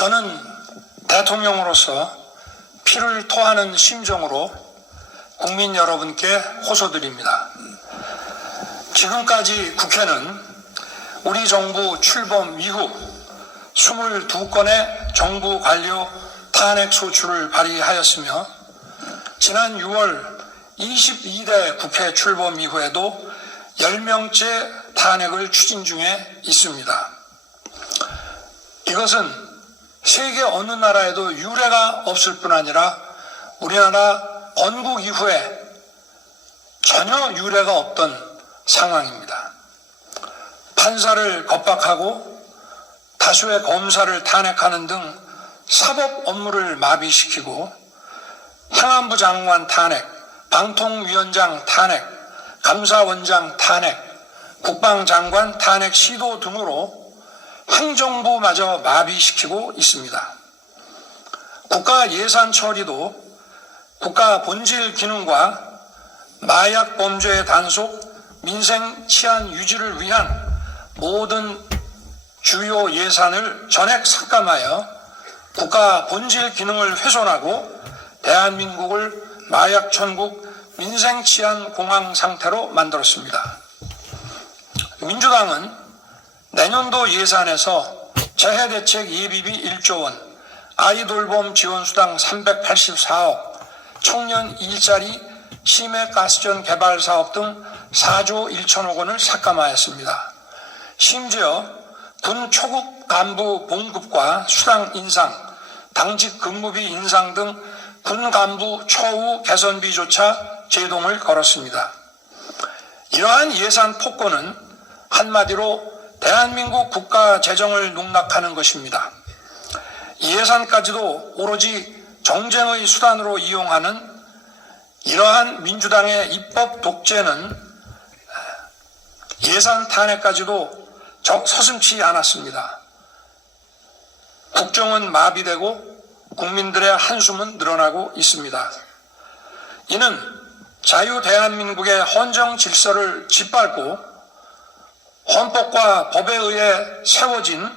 저는 대통령으로서 피를 토하는 심정으로 국민 여러분께 호소드립니다. 지금까지 국회는 우리 정부 출범 이후 22건의 정부 관료 탄핵 소추를 발의하였으며 지난 6월 22대 국회 출범 이후에도 10명째 탄핵을 추진 중에 있습니다. 이것은 세계 어느 나라에도 유례가 없을 뿐 아니라 우리나라 건국 이후에 전혀 유례가 없던 상황입니다. 판사를 겁박하고 다수의 검사를 탄핵하는 등 사법 업무를 마비시키고 행안부 장관 탄핵, 방통위원장 탄핵, 감사원장 탄핵, 국방장관 탄핵 시도 등으로 행정부마저 마비시키고 있습니다. 국가 예산 처리도 국가 본질 기능과 마약 범죄 단속, 민생 치안 유지를 위한 모든 주요 예산을 전액 삭감하여 국가 본질 기능을 훼손하고 대한민국을 마약 천국, 민생 치안 공황 상태로 만들었습니다. 민주당은 내년도 예산에서 재해대책 예비비 1조 원, 아이돌봄 지원수당 384억, 청년 일자리, 심해가스전 개발 사업 등 4조 1천억 원을 삭감하였습니다. 심지어 군 초급 간부 봉급과 수당 인상, 당직 근무비 인상 등 군 간부 처우 개선비조차 제동을 걸었습니다. 이러한 예산 폭거는 한마디로 대한민국 국가 재정을 농락하는 것입니다. 이 예산까지도 오로지 정쟁의 수단으로 이용하는 이러한 민주당의 입법 독재는 예산 탄핵까지도 서슴지 않았습니다. 국정은 마비되고 국민들의 한숨은 늘어나고 있습니다. 이는 자유 대한민국의 헌정 질서를 짓밟고 헌법과 법에 의해 세워진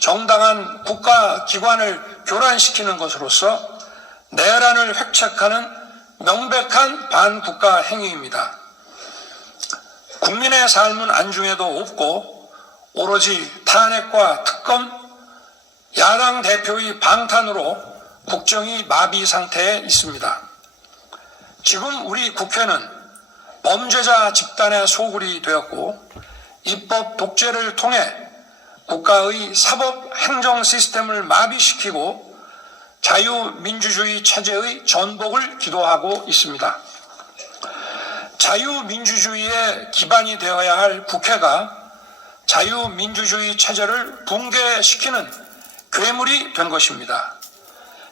정당한 국가기관을 교란시키는 것으로서 내란을 획책하는 명백한 반국가 행위입니다. 국민의 삶은 안중에도 없고 오로지 탄핵과 특검, 야당 대표의 방탄으로 국정이 마비 상태에 있습니다. 지금 우리 국회는 범죄자 집단의 소굴이 되었고 입법 독재를 통해 국가의 사법 행정 시스템을 마비시키고 자유민주주의 체제의 전복을 기도하고 있습니다. 자유민주주의의 기반이 되어야 할 국회가 자유민주주의 체제를 붕괴시키는 괴물이 된 것입니다.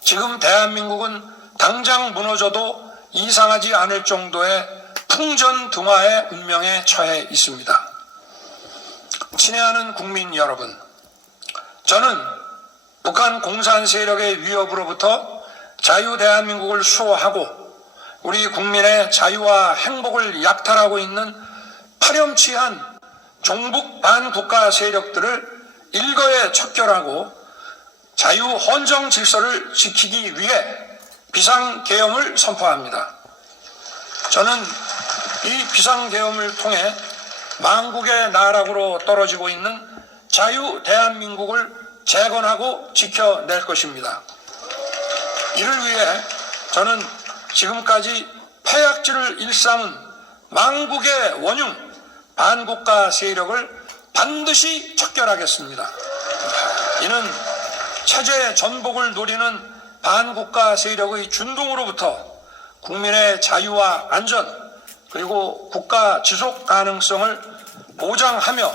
지금 대한민국은 당장 무너져도 이상하지 않을 정도의 풍전등화의 운명에 처해 있습니다. 친애하는 국민 여러분, 저는 북한 공산 세력의 위협으로부터 자유 대한민국을 수호하고 우리 국민의 자유와 행복을 약탈하고 있는 파렴치한 종북 반국가 세력들을 일거에 척결하고 자유 헌정 질서를 지키기 위해 비상계엄을 선포합니다. 저는 이 비상계엄을 통해 망국의 나락으로 떨어지고 있는 자유 대한민국을 재건하고 지켜낼 것입니다. 이를 위해 저는 지금까지 폐악질을 일삼은 망국의 원흉 반국가 세력을 반드시 척결하겠습니다. 이는 체제 전복을 노리는 반국가 세력의 준동으로부터 국민의 자유와 안전 그리고 국가 지속 가능성을 보장하며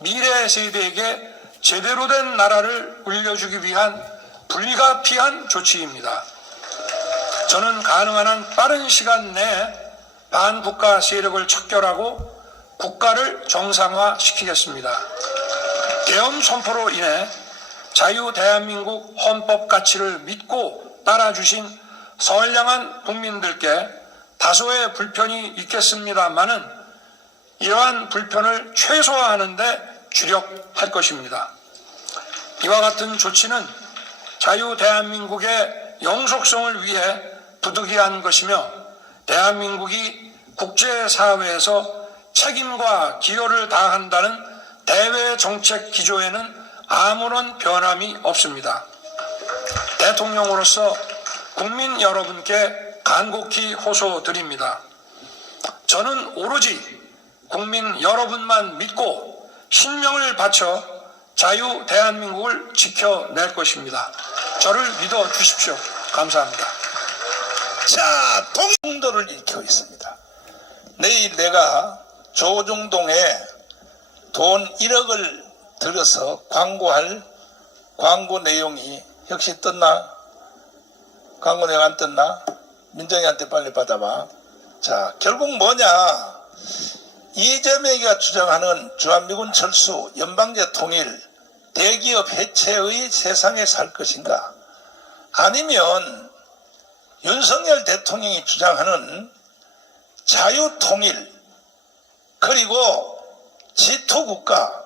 미래 세대에게 제대로 된 나라를 물려주기 위한 불가피한 조치입니다. 저는 가능한 한 빠른 시간 내에 반국가 세력을 척결하고 국가를 정상화시키겠습니다. 계엄 선포로 인해 자유 대한민국 헌법 가치를 믿고 따라주신 선량한 국민들께 다소의 불편이 있겠습니다마는 이러한 불편을 최소화하는 데 주력할 것입니다. 이와 같은 조치는 자유 대한민국의 영속성을 위해 부득이한 것이며 대한민국이 국제사회에서 책임과 기여를 다한다는 대외 정책 기조에는 아무런 변함이 없습니다. 대통령으로서 국민 여러분께 간곡히 호소드립니다. 저는 오로지 국민 여러분만 믿고 신명을 바쳐 자유 대한민국을 지켜낼 것입니다. 저를 믿어 주십시오. 감사합니다. 자, 동도를 일으키고 있습니다. 내일 내가 조중동에 돈 1억을 들여서 광고할 광고 내용이 역시 떴나? 광고 내용 안 떴나? 민정이한테 빨리 받아봐. 자, 결국 뭐냐? 이재명이가 주장하는 주한미군 철수, 연방제 통일, 대기업 해체의 세상에 살 것인가? 아니면 윤석열 대통령이 주장하는 자유통일 그리고 지토국가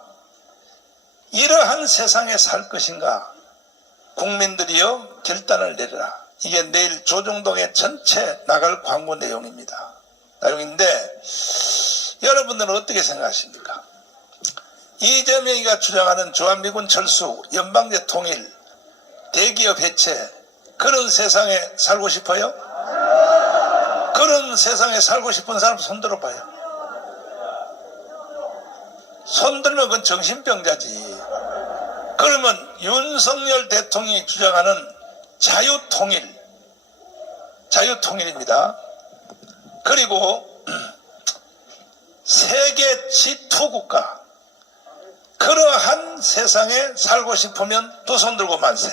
이러한 세상에 살 것인가? 국민들이여 결단을 내려라. 이게 내일 조중동에 전체 나갈 광고 내용입니다. 내용인데 여러분들은 어떻게 생각하십니까? 이재명이가 주장하는 주한미군 철수, 연방제 통일, 대기업 해체 그런 세상에 살고 싶어요? 그런 세상에 살고 싶은 사람 손들어 봐요. 손들면 그건 정신병자지. 그러면 윤석열 대통령이 주장하는 자유통일입니다. 그리고 세계 지투국가 그러한 세상에 살고 싶으면 두 손 들고 만세.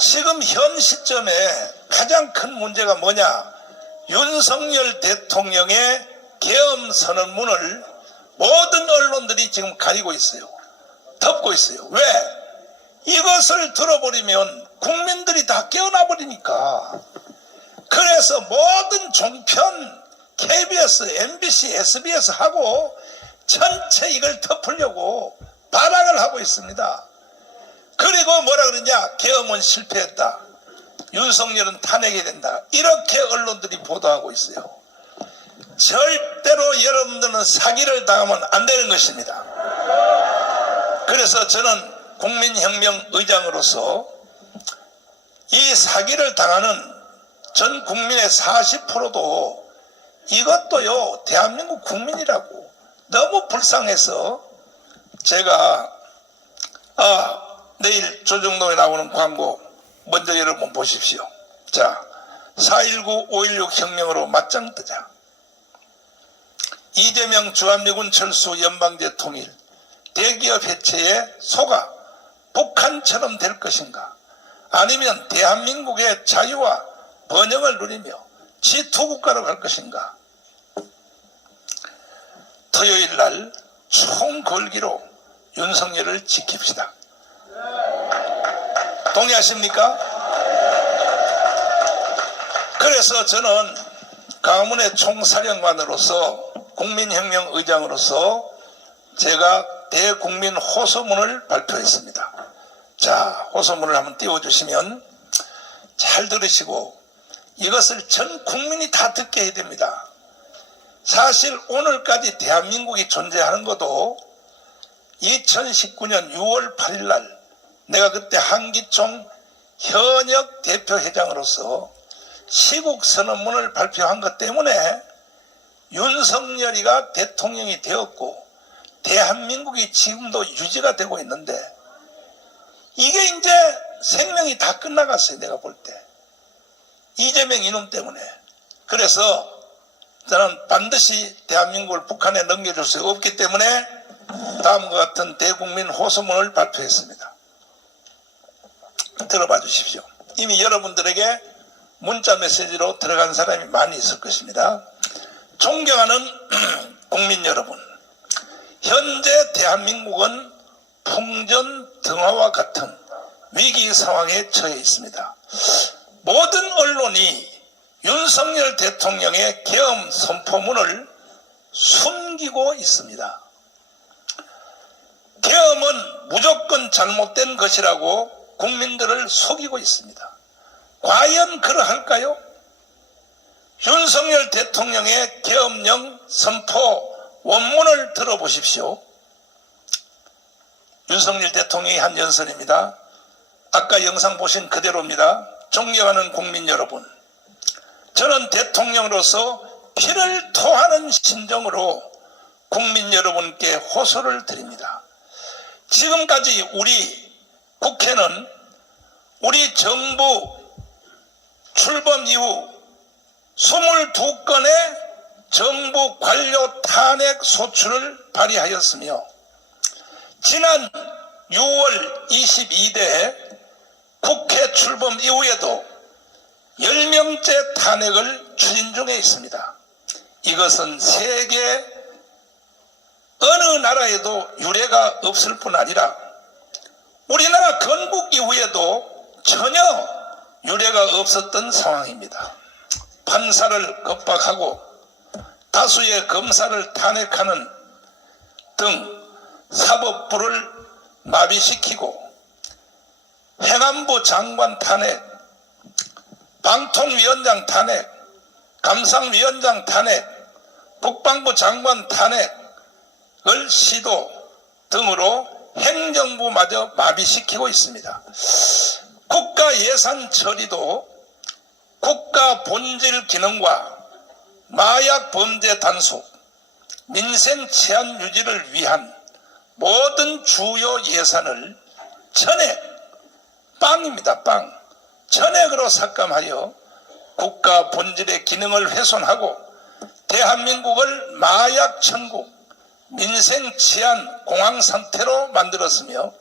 지금 현 시점에 가장 큰 문제가 뭐냐? 윤석열 대통령의 계엄 선언문을 모든 언론들이 지금 가리고 있어요. 덮고 있어요. 왜? 이것을 들어버리면 국민들이 다 깨어나 버리니까. 그래서 모든 종편, KBS, MBC, SBS 하고 전체 이걸 덮으려고 발악을 하고 있습니다. 그리고 뭐라 그러냐? 계엄은 실패했다. 윤석열은 탄핵이 된다. 이렇게 언론들이 보도하고 있어요. 절대로 여러분들은 사기를 당하면 안 되는 것입니다. 그래서 저는 국민혁명 의장으로서 이 사기를 당하는 전 국민의 40%도 이것도요 대한민국 국민이라고 너무 불쌍해서 제가 내일 조중동에 나오는 광고 먼저 여러분 보십시오. 자, 4.19 5.16 혁명으로 맞짱 뜨자. 이재명 주한미군 철수, 연방제 통일, 대기업 해체에 속아 북한처럼 될 것인가? 아니면 대한민국의 자유와 번영을 누리며 지투국가로 갈 것인가? 토요일 날 총걸기로 윤석열을 지킵시다. 동의하십니까? 그래서 저는 가문의 총사령관으로서 국민혁명 의장으로서 제가 대국민 호소문을 발표했습니다. 자, 호소문을 한번 띄워주시면 잘 들으시고 이것을 전 국민이 다 듣게 해야 됩니다. 사실 오늘까지 대한민국이 존재하는 것도 2019년 6월 8일 날 내가 그때 한기총 현역 대표회장으로서 시국선언문을 발표한 것 때문에 윤석열이가 대통령이 되었고 대한민국이 지금도 유지가 되고 있는데 이게 이제 생명이 다 끝나갔어요. 내가 볼 때 이재명 이놈 때문에. 그래서 저는 반드시 대한민국을 북한에 넘겨줄 수 없기 때문에 다음과 같은 대국민 호소문을 발표했습니다. 들어봐 주십시오. 이미 여러분들에게 문자 메시지로 들어간 사람이 많이 있을 것입니다. 존경하는 국민 여러분, 현재 대한민국은 풍전등화와 같은 위기 상황에 처해 있습니다. 모든 언론이 윤석열 대통령의 계엄 선포문을 숨기고 있습니다. 계엄은 무조건 잘못된 것이라고 국민들을 속이고 있습니다. 과연 그러할까요? 윤석열 대통령의 계엄령 선포 원문을 들어보십시오. 윤석열 대통령이 한 연설입니다. 아까 영상 보신 그대로입니다. 존경하는 국민 여러분, 저는 대통령으로서 피를 토하는 심정으로 국민 여러분께 호소를 드립니다. 지금까지 우리 국회는 우리 정부 출범 이후 22건의 정부 관료 탄핵 소추를 발의하였으며 지난 6월 22대 국회 출범 이후에도 10명째 탄핵을 추진 중에 있습니다. 이것은 세계 어느 나라에도 유례가 없을 뿐 아니라 우리나라 건국 이후에도 전혀 유례가 없었던 상황입니다. 판사를 겁박하고 다수의 검사를 탄핵하는 등 사법부를 마비시키고 행안부 장관 탄핵, 방통위원장 탄핵, 감상위원장 탄핵, 국방부 장관 탄핵을 시도 등으로 행정부마저 마비시키고 있습니다. 국가 예산 처리도 국가 본질 기능과 마약 범죄 단속, 민생 치안 유지를 위한 모든 주요 예산을 전액, 빵입니다, 빵. 전액으로 삭감하여 국가 본질의 기능을 훼손하고 대한민국을 마약 천국, 민생 치안 공황 상태로 만들었으며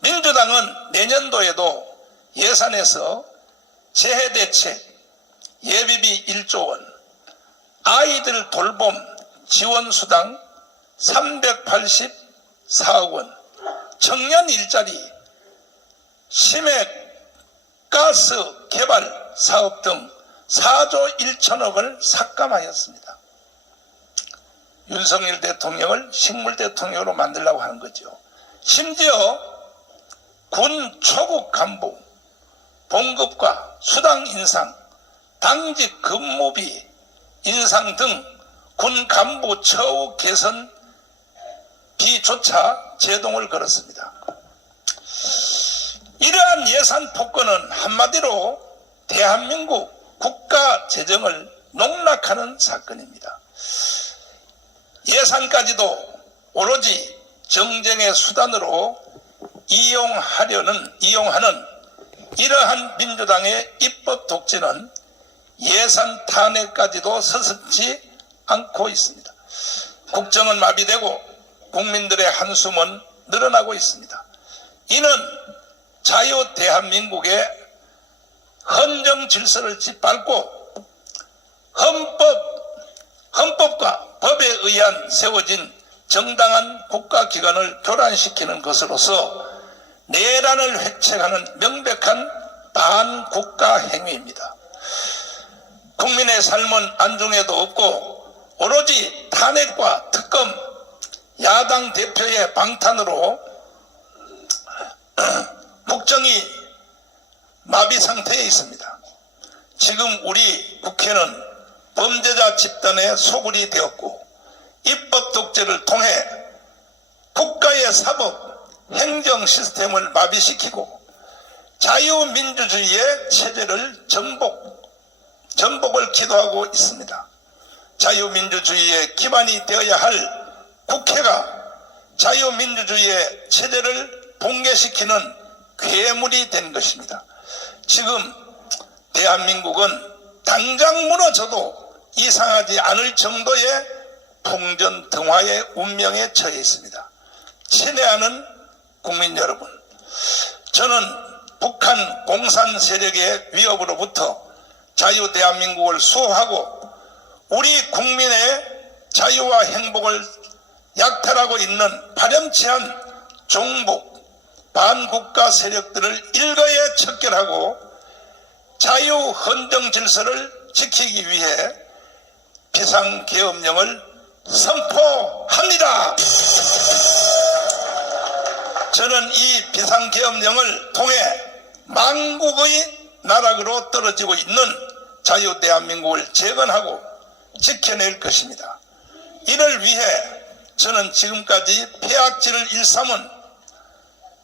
민주당은 내년도에도 예산에서 재해대책, 예비비 1조 원, 아이들 돌봄 지원수당 384억 원, 청년 일자리, 심해 가스 개발 사업 등 4조 1천억을 삭감하였습니다. 윤석열 대통령을 식물 대통령으로 만들려고 하는 거죠. 심지어 군 초급 간부 봉급과 수당 인상, 당직 근무비 인상 등 군 간부 처우 개선 비조차 제동을 걸었습니다. 이러한 예산 폭거는 한마디로 대한민국 국가 재정을 농락하는 사건입니다. 예산까지도 오로지 정쟁의 수단으로 이용하는 이러한 민주당의 입법 독재는 예산 탄핵까지도 서슴지 않고 있습니다. 국정은 마비되고 국민들의 한숨은 늘어나고 있습니다. 이는 자유 대한민국의 헌정 질서를 짓밟고 헌법과 법에 의한 세워진 정당한 국가기관을 교란시키는 것으로서 내란을 획책하는 명백한 반국가 행위입니다. 국민의 삶은 안중에도 없고 오로지 탄핵과 특검, 야당 대표의 방탄으로 국정이 마비 상태에 있습니다. 지금 우리 국회는 범죄자 집단의 소굴이 되었고 입법 독재를 통해 국가의 사법, 행정 시스템을 마비시키고 자유민주주의의 체제를 전복을 기도하고 있습니다. 자유민주주의의 기반이 되어야 할 국회가 자유민주주의의 체제를 붕괴시키는 괴물이 된 것입니다. 지금 대한민국은 당장 무너져도 이상하지 않을 정도의 풍전등화의 운명에 처해 있습니다. 친애하는 국민 여러분, 저는 북한 공산 세력의 위협으로부터 자유 대한민국을 수호하고 우리 국민의 자유와 행복을 약탈하고 있는 파렴치한 종북 반국가 세력들을 일거에 척결하고 자유 헌정 질서를 지키기 위해 비상계엄령을 선포합니다. 저는 이 비상계엄령을 통해 만국의 나락으로 떨어지고 있는 자유 대한민국을 재건하고 지켜낼 것입니다. 이를 위해 저는 지금까지 폐악질을 일삼은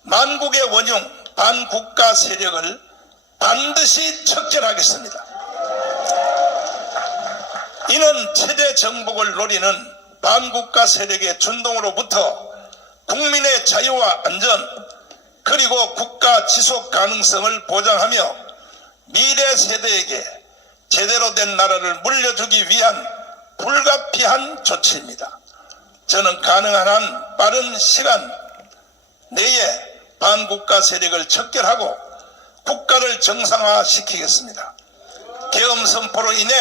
만국의 원흉 반국가 세력을 반드시 척결하겠습니다. 이는 체제 정복을 노리는 반국가 세력의 준동으로부터 국민의 자유와 안전 그리고 국가 지속 가능성을 보장하며 미래 세대에게 제대로 된 나라를 물려주기 위한 불가피한 조치입니다. 저는 가능한 한 빠른 시간 내에 반국가 세력을 척결하고 국가를 정상화시키겠습니다. 계엄 선포로 인해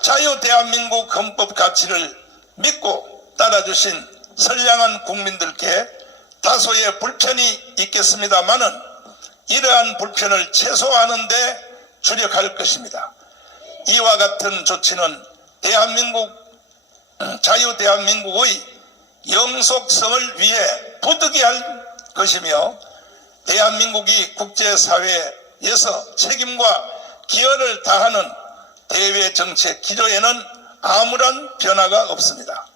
자유 대한민국 헌법 가치를 믿고 따라주신 선량한 국민들께 다소의 불편이 있겠습니다마는 이러한 불편을 최소화하는 데 주력할 것입니다. 이와 같은 조치는 자유 대한민국의 영속성을 위해 부득이할 것이며 대한민국이 국제사회에서 책임과 기여를 다하는 대외 정책 기조에는 아무런 변화가 없습니다.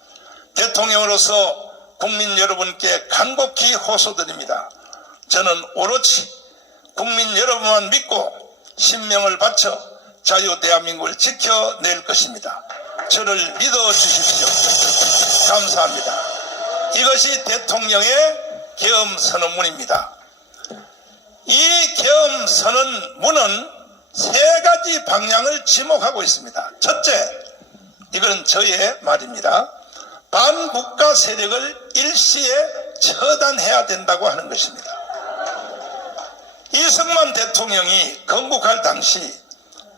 대통령으로서 국민 여러분께 간곡히 호소드립니다. 저는 오로지 국민 여러분만 믿고 신명을 바쳐 자유 대한민국을 지켜낼 것입니다. 저를 믿어주십시오. 감사합니다. 이것이 대통령의 계엄 선언문입니다. 이 계엄 선언문은 세 가지 방향을 지목하고 있습니다. 첫째, 이건 저의 말입니다. 반국가 세력을 일시에 처단해야 된다고 하는 것입니다. 이승만 대통령이 건국할 당시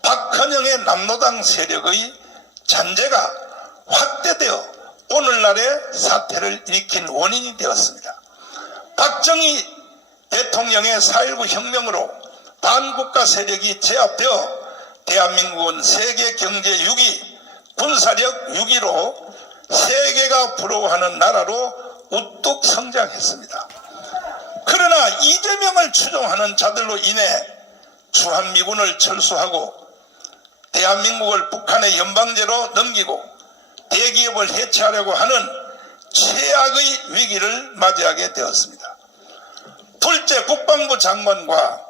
박헌영의 남로당 세력의 잔재가 확대되어 오늘날의 사태를 일으킨 원인이 되었습니다. 박정희 대통령의 4.19 혁명으로 반국가 세력이 제압되어 대한민국은 세계 경제 6위, 군사력 6위로 세계가 부러워하는 나라로 우뚝 성장했습니다. 그러나 이재명을 추종하는 자들로 인해 주한미군을 철수하고 대한민국을 북한의 연방제로 넘기고 대기업을 해체하려고 하는 최악의 위기를 맞이하게 되었습니다. 둘째, 국방부 장관과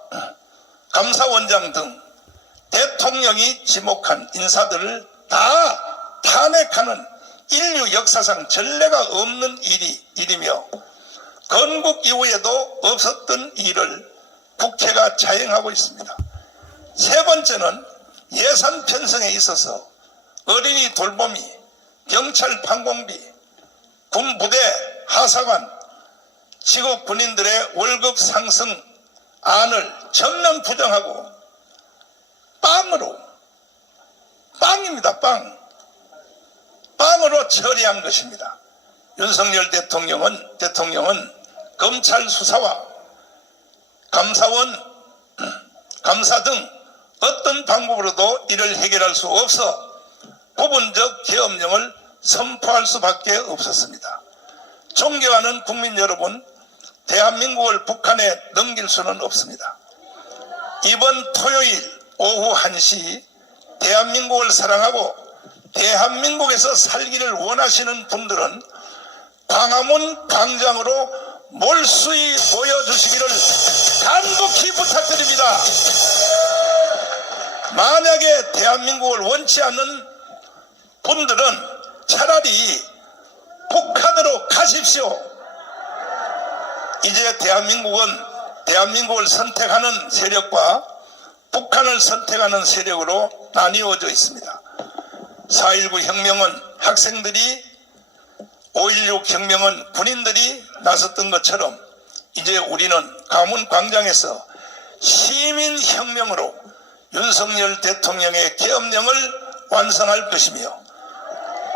감사원장 등 대통령이 지목한 인사들을 다 탄핵하는 인류 역사상 전례가 없는 일이며 건국 이후에도 없었던 일을 국회가 자행하고 있습니다. 세 번째는 예산 편성에 있어서 어린이 돌보미, 경찰 판공비, 군부대 하사관, 지국 군인들의 월급 상승 안을 전면 부정하고 빵으로 처리한 것입니다. 윤석열 대통령은 검찰 수사와 감사 등 어떤 방법으로도 이를 해결할 수 없어 부분적 계엄령을 선포할 수밖에 없었습니다. 존경하는 국민 여러분, 대한민국을 북한에 넘길 수는 없습니다. 이번 토요일 오후 1시 대한민국을 사랑하고 대한민국에서 살기를 원하시는 분들은 광화문 광장으로 몰수히 모여주시기를 간곡히 부탁드립니다. 만약에 대한민국을 원치 않는 분들은 차라리 북한으로 가십시오. 이제 대한민국을 선택하는 세력과 북한을 선택하는 세력으로 나뉘어져 있습니다. 4.19 혁명은 학생들이, 5.16 혁명은 군인들이 나섰던 것처럼 이제 우리는 광화문 광장에서 시민혁명으로 윤석열 대통령의 계엄령을 완성할 것이며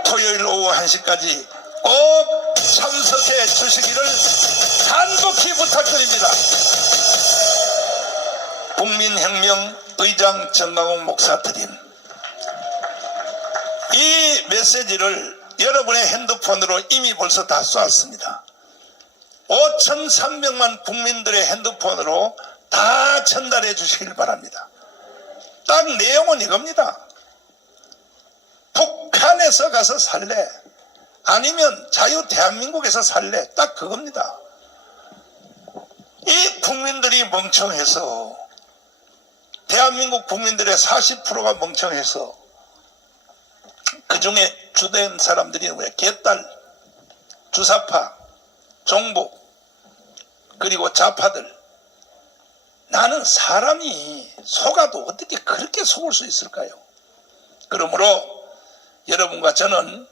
토요일 오후 1시까지 꼭 참석해 주시기를 간곡히 부탁드립니다. 국민혁명 의장 정강훈 목사 드림 이 메시지를 여러분의 핸드폰으로 이미 벌써 다 쏘았습니다. 5,300만 국민들의 핸드폰으로 다 전달해 주시길 바랍니다. 딱 내용은 이겁니다. 북한에서 가서 살래? 아니면 자유 대한민국에서 살래? 딱 그겁니다. 이 국민들이 멍청해서, 대한민국 국민들의 40%가 멍청해서, 그 중에 주된 사람들이 뭐야? 개딸, 주사파, 종북, 그리고 좌파들. 나는 사람이 속아도 어떻게 그렇게 속을 수 있을까요? 그러므로 여러분과 저는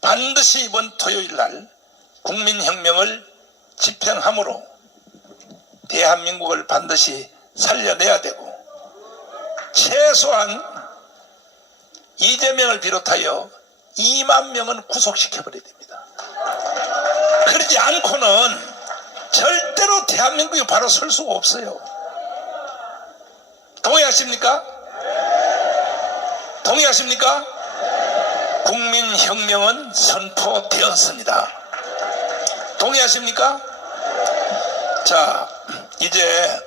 반드시 이번 토요일 날 국민혁명을 집행함으로 대한민국을 반드시 살려내야 되고, 최소한 이재명을 비롯하여 2만 명은 구속시켜버려야 됩니다. 그러지 않고는 절대로 대한민국이 바로 설 수가 없어요. 동의하십니까? 동의하십니까? 국민혁명은 선포되었습니다. 동의하십니까? 자, 이제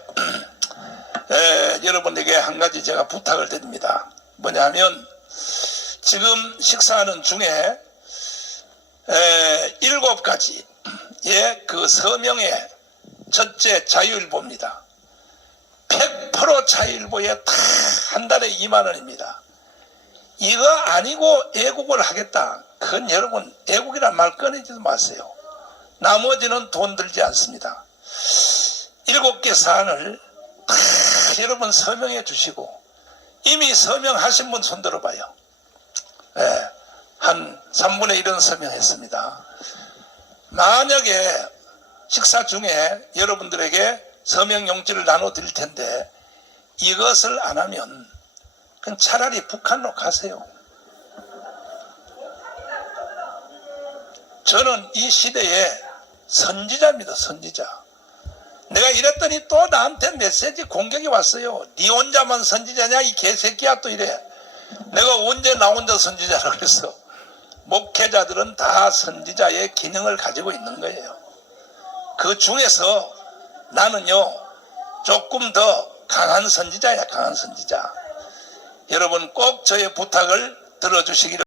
여러분에게 한 가지 제가 부탁을 드립니다. 뭐냐면, 지금 식사하는 중에 7가지의 그 서명의 첫째 자유일보입니다. 100% 자유일보에 다 한 달에 2만 원입니다. 이거 아니고 애국을 하겠다. 그건 여러분 애국이란 말 꺼내지도 마세요. 나머지는 돈 들지 않습니다. 7개 사안을 다 여러분 서명해 주시고, 이미 서명하신 분 손 들어봐요. 네, 한 3분의 1은 서명했습니다. 만약에 식사 중에 여러분들에게 서명 용지를 나눠 드릴 텐데 이것을 안 하면 그냥 차라리 북한으로 가세요. 저는 이 시대의 선지자입니다. 선지자. 내가 이랬더니 또 나한테 메시지 공격이 왔어요. 니 혼자만 선지자냐 이 개새끼야, 또 이래. 내가 언제 나 혼자 선지자라고 그랬어. 목회자들은 다 선지자의 기능을 가지고 있는 거예요. 그 중에서 나는요 조금 더 강한 선지자야. 강한 선지자. 여러분 꼭 저의 부탁을 들어주시기를